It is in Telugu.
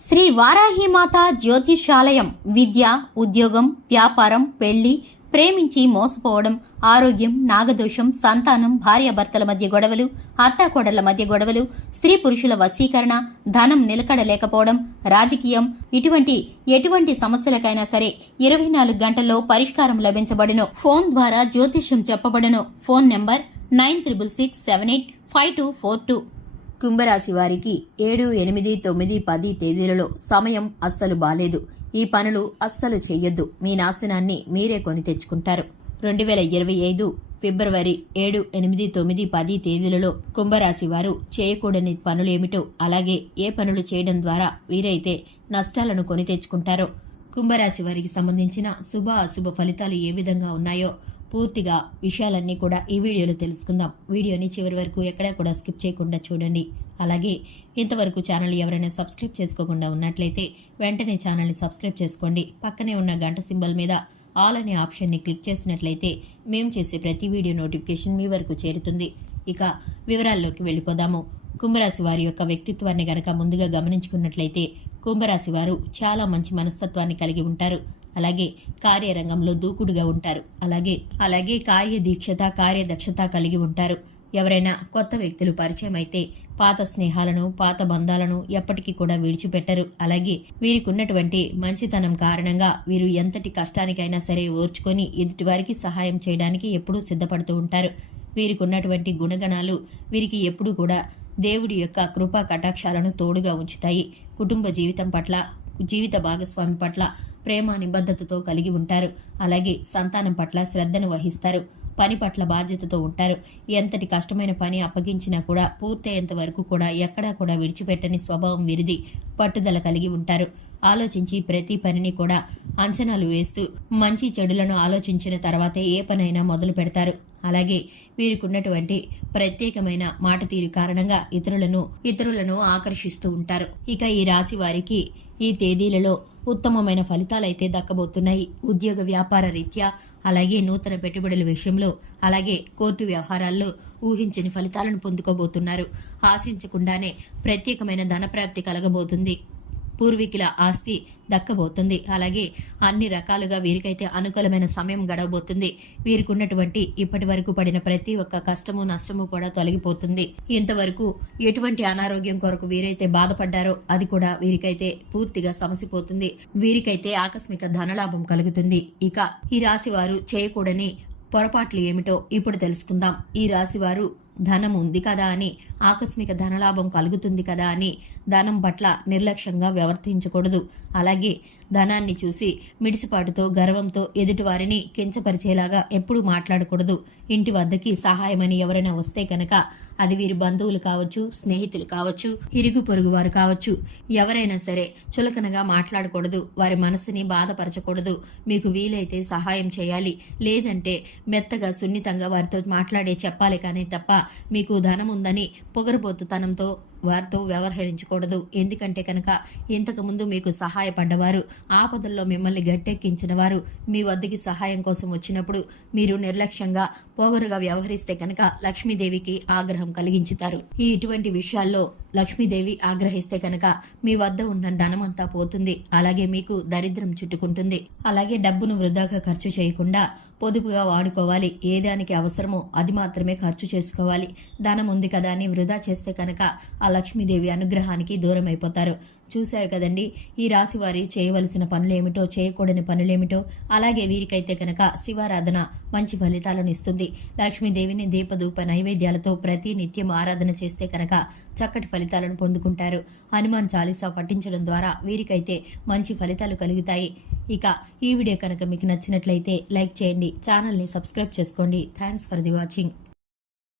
శ్రీ వారాహిమాత జ్యోతిషాలయం విద్య, ఉద్యోగం, వ్యాపారం, పెళ్లి, ప్రేమించి మోసపోవడం, ఆరోగ్యం, నాగదోషం, సంతానం, భార్యాభర్తల మధ్య గొడవలు, అత్తాకోడళ్ల మధ్య గొడవలు, స్త్రీ పురుషుల వశీకరణ, ధనం నిలకడ లేకపోవడం, రాజకీయం, ఎటువంటి సమస్యలకైనా సరే 24 గంటల్లో పరిష్కారం లభించబడును. ఫోన్ ద్వారా జ్యోతిష్యం చెప్పబడును. Phone number 9667852242. కుంభరాశి వారికి 7, 8, 9, 10 తేదీలలో సమయం అస్సలు బాలేదు. ఈ పనులు అస్సలు చెయ్యొద్దు. మీ నాశనాన్ని మీరే కొని తెచ్చుకుంటారు. 2025 ఫిబ్రవరి 7, 8, 9, 10 తేదీలలో కుంభరాశి వారు చేయకూడని పనులేమిటో, అలాగే ఏ పనులు చేయడం ద్వారా వీరైతే నష్టాలను కొని తెచ్చుకుంటారో, కుంభరాశి వారికి సంబంధించిన శుభ అశుభ ఫలితాలు ఏ విధంగా ఉన్నాయో పూర్తిగా విషయాలన్నీ కూడా ఈ వీడియోలో తెలుసుకుందాం. వీడియోని చివరి వరకు ఎక్కడా కూడా స్కిప్ చేయకుండా చూడండి. అలాగే ఇంతవరకు ఛానల్ ఎవరైనా సబ్స్క్రైబ్ చేసుకోకుండా ఉన్నట్లయితే వెంటనే ఛానల్ని సబ్స్క్రైబ్ చేసుకోండి. పక్కనే ఉన్న గంట సింబల్ మీద ఆల్ అనే ఆప్షన్ని క్లిక్ చేసినట్లయితే మేము చేసే ప్రతి వీడియో నోటిఫికేషన్ మీ వరకు చేరుతుంది. ఇక వివరాల్లోకి వెళ్ళిపోదాము. కుంభరాశి వారి యొక్క వ్యక్తిత్వాన్ని గనక ముందుగా గమనించుకున్నట్లయితే కుంభరాశి వారు చాలా మంచి మనస్తత్వాన్ని కలిగి ఉంటారు. అలాగే కార్యరంగంలో దూకుడుగా ఉంటారు. అలాగే కార్యదీక్షత, కార్యదక్షత కలిగి ఉంటారు. ఎవరైనా కొత్త వ్యక్తులు పరిచయం అయితే పాత స్నేహాలను, పాత బంధాలను ఎప్పటికీ కూడా విడిచిపెట్టరు. అలాగే వీరికి ఉన్నటువంటి మంచితనం కారణంగా వీరు ఎంతటి కష్టానికైనా సరే ఓర్చుకొని ఎదుటివారికి సహాయం చేయడానికి ఎప్పుడూ సిద్ధపడుతూ ఉంటారు. వీరికి ఉన్నటువంటి గుణగణాలు వీరికి ఎప్పుడూ కూడా దేవుడి యొక్క కృపా కటాక్షాలను తోడుగా ఉంచుతాయి. కుటుంబ జీవితం పట్ల, జీవిత భాగస్వామి పట్ల ప్రేమ నిబద్ధతతో కలిగి ఉంటారు. అలాగే సంతానం పట్ల శ్రద్ధను వహిస్తారు. పని పట్ల బాధ్యతతో ఉంటారు. ఎంతటి కష్టమైన పని అప్పగించినా కూడా పూర్తయ్యేంత వరకు కూడా ఎక్కడా కూడా విడిచిపెట్టని స్వభావం వీరిది. పట్టుదల కలిగి ఉంటారు. ఆలోచించి ప్రతి పనిని కూడా అంచనాలు వేస్తూ మంచి చెడులను ఆలోచించిన తర్వాతే ఏ పనైనా మొదలు పెడతారు. అలాగే వీరికున్నటువంటి ప్రత్యేకమైన మాట తీరు కారణంగా ఇతరులను ఆకర్షిస్తూ ఉంటారు. ఇక ఈ రాశి వారికి ఈ తేదీలలో ఉత్తమమైన ఫలితాలైతే దక్కబోతున్నాయి. ఉద్యోగ వ్యాపార రీత్యా, అలాగే నూతన పెట్టుబడుల విషయంలో, అలాగే కోర్టు వ్యవహారాల్లో ఊహించని ఫలితాలను పొందుకోబోతున్నారు. ఆశించకుండానే ప్రత్యేకమైన ధనప్రాప్తి కలగబోతుంది. పూర్వీకుల ఆస్తి దక్కబోతుంది. అలాగే అన్ని రకాలుగా వీరికైతే అనుకూలమైన సమయం గడవబోతుంది. వీరికి ఉన్నటువంటి ఇప్పటి వరకు పడిన ప్రతి ఒక్క కష్టము, నష్టము కూడా తొలగిపోతుంది. ఇంతవరకు ఎటువంటి అనారోగ్యం కొరకు వీరైతే బాధపడ్డారో అది కూడా వీరికైతే పూర్తిగా సమసిపోతుంది. వీరికైతే ఆకస్మిక ధనలాభం కలుగుతుంది. ఇక ఈ రాశి వారు చేయకూడని పొరపాట్లు ఏమిటో ఇప్పుడు తెలుసుకుందాం. ఈ రాశి వారు ధనం ఉంది కదా అని, ఆకస్మిక ధనలాభం కలుగుతుంది కదా అని ధనం పట్ల నిర్లక్ష్యంగా వ్యవహరించకూడదు. అలాగే ధనాన్ని చూసి మిడిసిపాటుతో, గర్వంతో ఎదుటివారిని కించపరిచేలాగా ఎప్పుడూ మాట్లాడకూడదు. ఇంటి వద్దకి సహాయమని ఎవరైనా వస్తే కనుక అది వీరి బంధువులు కావచ్చు, స్నేహితులు కావచ్చు, ఇరుగు పొరుగు వారు కావచ్చు, ఎవరైనా సరే చులకనగా మాట్లాడకూడదు. వారి మనసుని బాధపరచకూడదు. మీకు వీలైతే సహాయం చేయాలి, లేదంటే మెత్తగా సున్నితంగా వారితో మాట్లాడే చెప్పాలి కానీ తప్ప మీకు ధనం ఉందని పొగరుబోతుతనంతో వారితో వ్యవహరించకూడదు. ఎందుకంటే కనుక ఇంతకుముందు మీకు సహాయపడ్డవారు, ఆపదల్లో మిమ్మల్ని గట్టెక్కించిన వారు మీ వద్దకి సహాయం కోసం వచ్చినప్పుడు మీరు నిర్లక్ష్యంగా, పొగరుగా వ్యవహరిస్తే కనుక లక్ష్మీదేవికి ఆగ్రహం కలిగించుతారు. ఇటువంటి విషయాల్లో లక్ష్మీదేవి ఆగ్రహిస్తే కనుక మీ వద్ద ఉన్న ధనమంతా పోతుంది. అలాగే మీకు దరిద్రం చుట్టుకుంటుంది. అలాగే డబ్బును వృధాగా ఖర్చు చేయకుండా పొదుపుగా వాడుకోవాలి. ఏ దానికి అవసరమో అది మాత్రమే ఖర్చు చేసుకోవాలి. ధనం ఉంది కదా అని వృధా చేస్తే కనుక ఆ లక్ష్మీదేవి అనుగ్రహానికి దూరం అయిపోతారు. చూశారు కదండి ఈ రాశి వారి చేయవలసిన పనులేమిటో, చేయకూడని పనులేమిటో. అలాగే వీరికైతే కనుక శివారాధన మంచి ఫలితాలను ఇస్తుంది. లక్ష్మీదేవిని దీపధూప నైవేద్యాలతో ప్రతి నిత్యం ఆరాధన చేస్తే కనుక చక్కటి ఫలితాలను పొందుకుంటారు. హనుమాన్ చాలీసా పఠించడం ద్వారా వీరికైతే మంచి ఫలితాలు కలుగుతాయి. ఇక ఈ వీడియో కనుక మీకు నచ్చినట్లయితే లైక్ చేయండి, ఛానల్ని సబ్స్క్రైబ్ చేసుకోండి. Thanks for the watching.